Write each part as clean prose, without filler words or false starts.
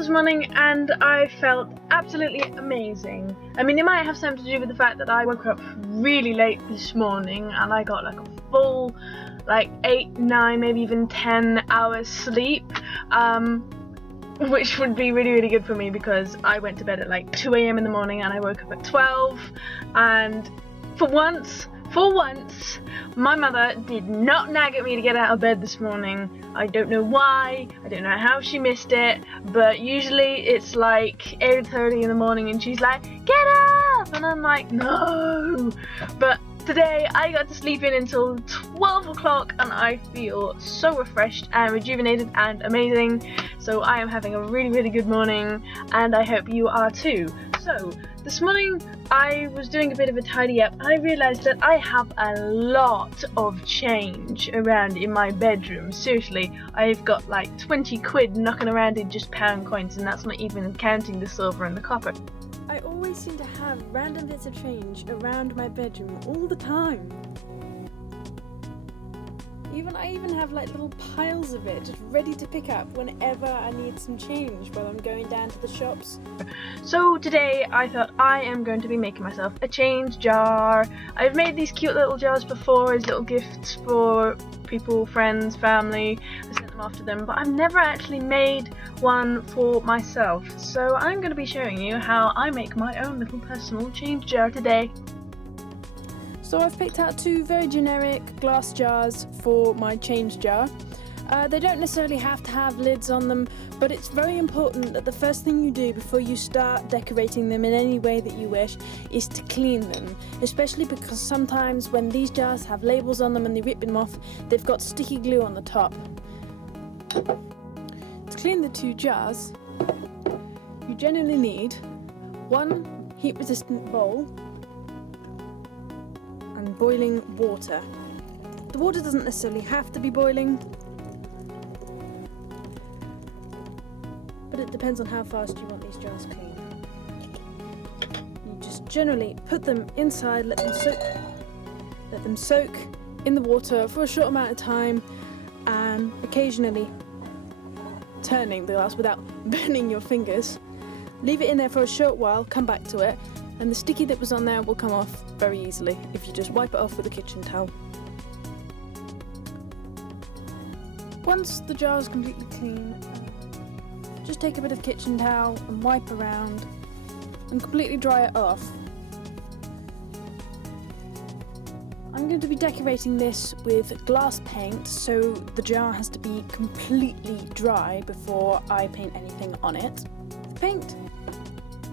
this morning and I felt absolutely amazing. I mean, it might have something to do with the fact that I woke up really late this morning and I got like a full 8, 9, maybe even 10 hours sleep, which would be really good for me because I went to bed at like 2 a.m. in the morning and I woke up at 12, and for once, my mother did not nag at me to get out of bed this morning. I don't know why, I don't know how she missed it, but usually it's like 8:30 in the morning and she's like, get up! And I'm like, no! But today I got to sleep in until 12 o'clock and I feel so refreshed and rejuvenated and amazing. So I am having a really good morning and I hope you are too. So this morning I was doing a bit of a tidy up and I realised that I have a lot of change around in my bedroom. Seriously, I've got like 20 quid knocking around in just pound coins, and that's not even counting the silver and the copper. I always seem to have random bits of change around my bedroom all the time. I even have like little piles of it just ready to pick up whenever I need some change while I'm going down to the shops. So today I thought I am going to be making myself a change jar. I've made these cute little jars before as little gifts for people, friends, family. I sent them off to them, but I've never actually made one for myself. So I'm going to be showing you how I make my own little personal change jar today. So I've picked out 2 very generic glass jars for my change jar. They don't necessarily have to have lids on them, but it's very important that the first thing you do before you start decorating them in any way that you wish is to clean them, especially because sometimes when these jars have labels on them and they rip them off, they've got sticky glue on the top. To clean the 2 jars, you generally need 1 heat-resistant bowl and boiling water. The water doesn't necessarily have to be boiling, but it depends on how fast you want these jars clean. You just generally put them inside, let them soak in the water for a short amount of time, and occasionally turning the glass without burning your fingers. Leave it in there for a short while, come back to it, and the sticky that was on there will come off very easily if you just wipe it off with a kitchen towel. Once the jar is completely clean, just take a bit of kitchen towel and wipe around and completely dry it off. I'm going to be decorating this with glass paint, so the jar has to be completely dry before I paint anything on it. The paint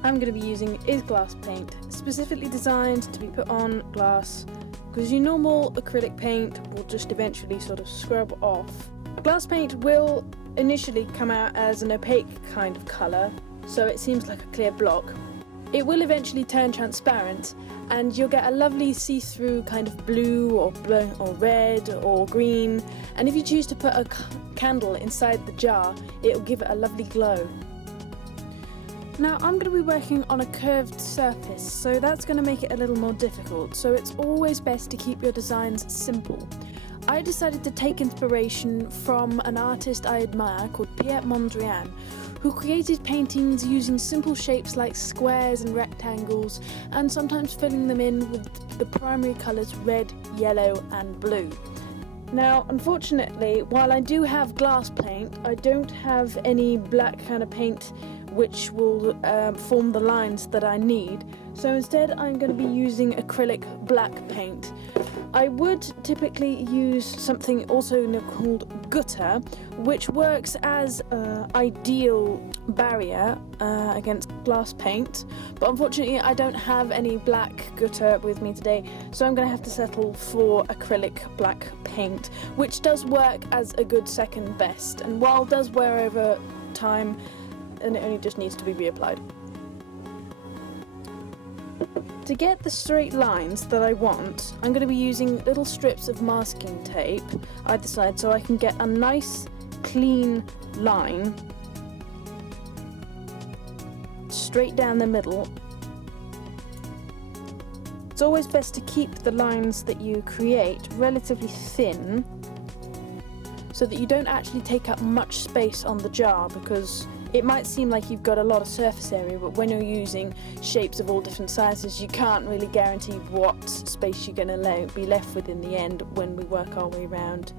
I'm going to be using is glass paint, specifically designed to be put on glass, because your normal acrylic paint will just eventually sort of scrub off. Glass paint will initially come out as an opaque kind of colour, so it seems like a clear block. It will eventually turn transparent and you'll get a lovely see-through kind of blue or red or green, and if you choose to put a candle inside the jar, it will give it a lovely glow. Now I'm going to be working on a curved surface, so that's going to make it a little more difficult, so it's always best to keep your designs simple. I decided to take inspiration from an artist I admire called Pierre Mondrian, who created paintings using simple shapes like squares and rectangles, and sometimes filling them in with the primary colours red, yellow and blue. Now, unfortunately, while I do have glass paint, I don't have any black kind of paint which will form the lines that I need. So instead I'm going to be using acrylic black paint. I would typically use something also called gutter, which works as an ideal barrier against glass paint, but unfortunately I don't have any black gutter with me today, so I'm going to have to settle for acrylic black paint, which does work as a good second best, and while it does wear over time, and it only just needs to be reapplied. To get the straight lines that I want, I'm going to be using little strips of masking tape either side so I can get a nice clean line straight down the middle. It's always best to keep the lines that you create relatively thin so that you don't actually take up much space on the jar, because it might seem like you've got a lot of surface area, but when you're using shapes of all different sizes, you can't really guarantee what space you're going to be left with in the end when we work our way around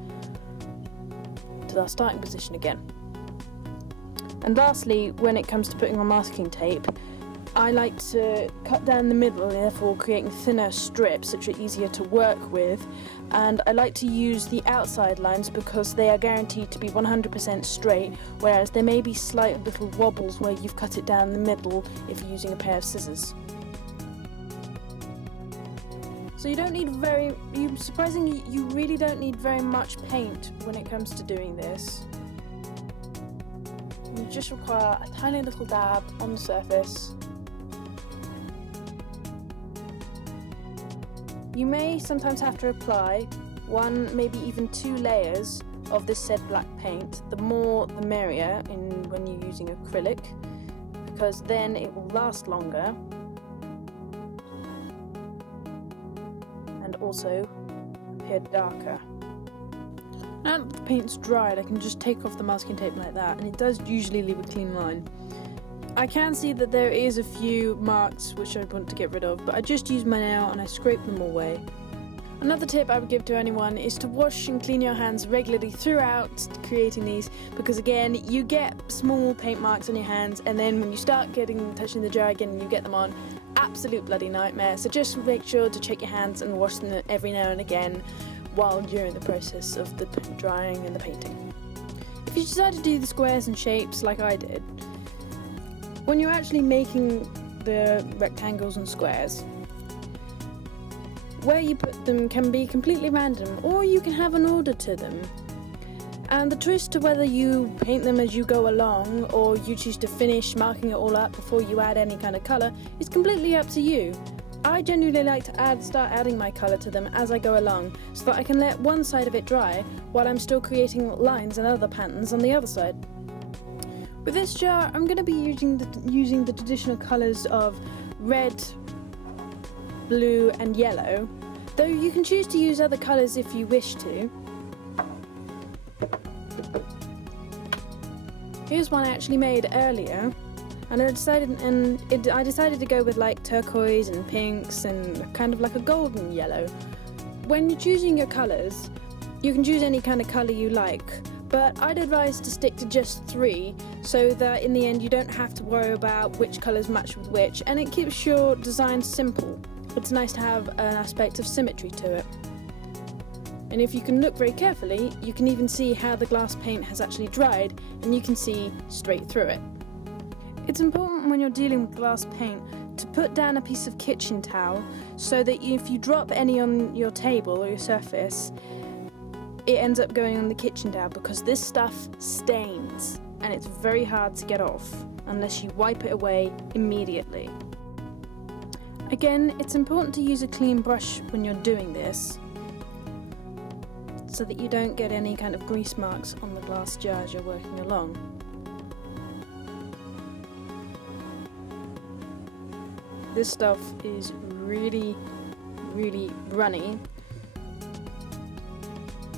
to our starting position again. And lastly, when it comes to putting on masking tape, I like to cut down the middle, therefore creating thinner strips which are easier to work with, and I like to use the outside lines because they are guaranteed to be 100% straight, whereas there may be slight little wobbles where you've cut it down the middle if you're using a pair of scissors. So surprisingly, you really don't need very much paint when it comes to doing this. You just require a tiny little dab on the surface. You may sometimes have to apply 1, maybe even 2 layers of this said black paint. The more the merrier when you're using acrylic, because then it will last longer and also appear darker. Now that the paint's dried, I can just take off the masking tape like that, and it does usually leave a clean line. I can see that there is a few marks which I want to get rid of, but I just use my nail and I scrape them away. Another tip I would give to anyone is to wash and clean your hands regularly throughout creating these, because again, you get small paint marks on your hands, and then when you start touching the jar again and you get them on, absolute bloody nightmare. So just make sure to check your hands and wash them every now and again while you're in the process of the drying and the painting. If you decide to do the squares and shapes like I did, when you're actually making the rectangles and squares, where you put them can be completely random, or you can have an order to them. And the choice to whether you paint them as you go along or you choose to finish marking it all up before you add any kind of colour is completely up to you. I genuinely like to start adding my colour to them as I go along, so that I can let one side of it dry while I'm still creating lines and other patterns on the other side. With this jar, I'm going to be using the traditional colours of red, blue and yellow, though you can choose to use other colours if you wish to. Here's one I actually made earlier, and I decided to go with like turquoise and pinks and kind of like a golden yellow. When you're choosing your colours, you can choose any kind of colour you like, but I'd advise to stick to just 3, so that in the end you don't have to worry about which colours match with which, and it keeps your design simple. It's nice to have an aspect of symmetry to it. And if you can look very carefully, you can even see how the glass paint has actually dried, and you can see straight through it. It's important when you're dealing with glass paint to put down a piece of kitchen towel, so that if you drop any on your table or your surface, it ends up going on the kitchen towel, because this stuff stains and it's very hard to get off unless you wipe it away immediately. Again, it's important to use a clean brush when you're doing this, so that you don't get any kind of grease marks on the glass jar as you're working along. This stuff is really, really runny,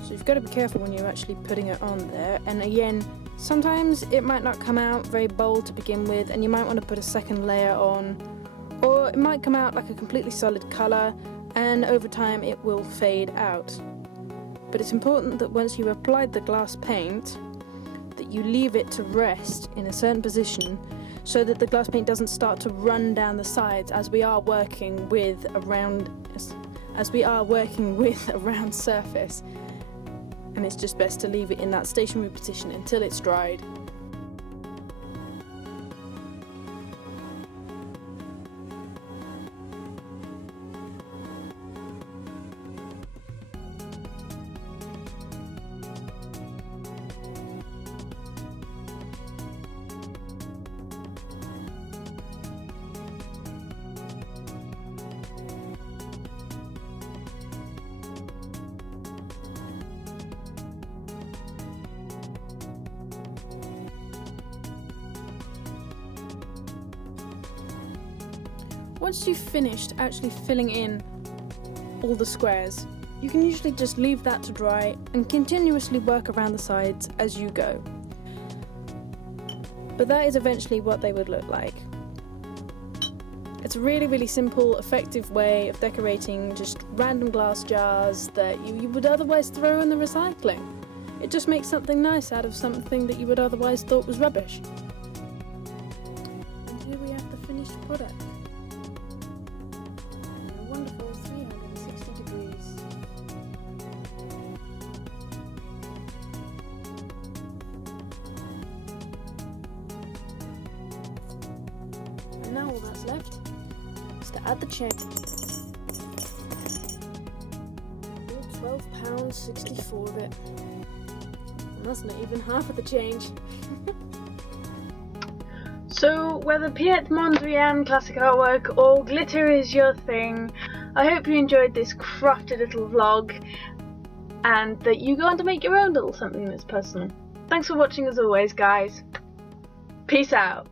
so you've got to be careful when you're actually putting it on there. And again, sometimes it might not come out very bold to begin with, and you might want to put a second layer on, or it might come out like a completely solid colour, and over time it will fade out. But it's important that once you've applied the glass paint, that you leave it to rest in a certain position, so that the glass paint doesn't start to run down the sides as we are working with a round surface. And it's just best to leave it in that stationary position until it's dried. Once you've finished actually filling in all the squares, you can usually just leave that to dry and continuously work around the sides as you go. but that is eventually what they would look like. It's a really, really simple, effective way of decorating just random glass jars that you would otherwise throw in the recycling. It just makes something nice out of something that you would otherwise thought was rubbish. And here we have the finished product. A wonderful 360 degrees. And now all that's left is to add the change. £12.64 of it. And that's not even half of the change. So whether Piet Mondrian classic artwork or glitter is your thing, I hope you enjoyed this crafty little vlog and that you go on to make your own little something that's personal. Thanks for watching as always, guys. Peace out.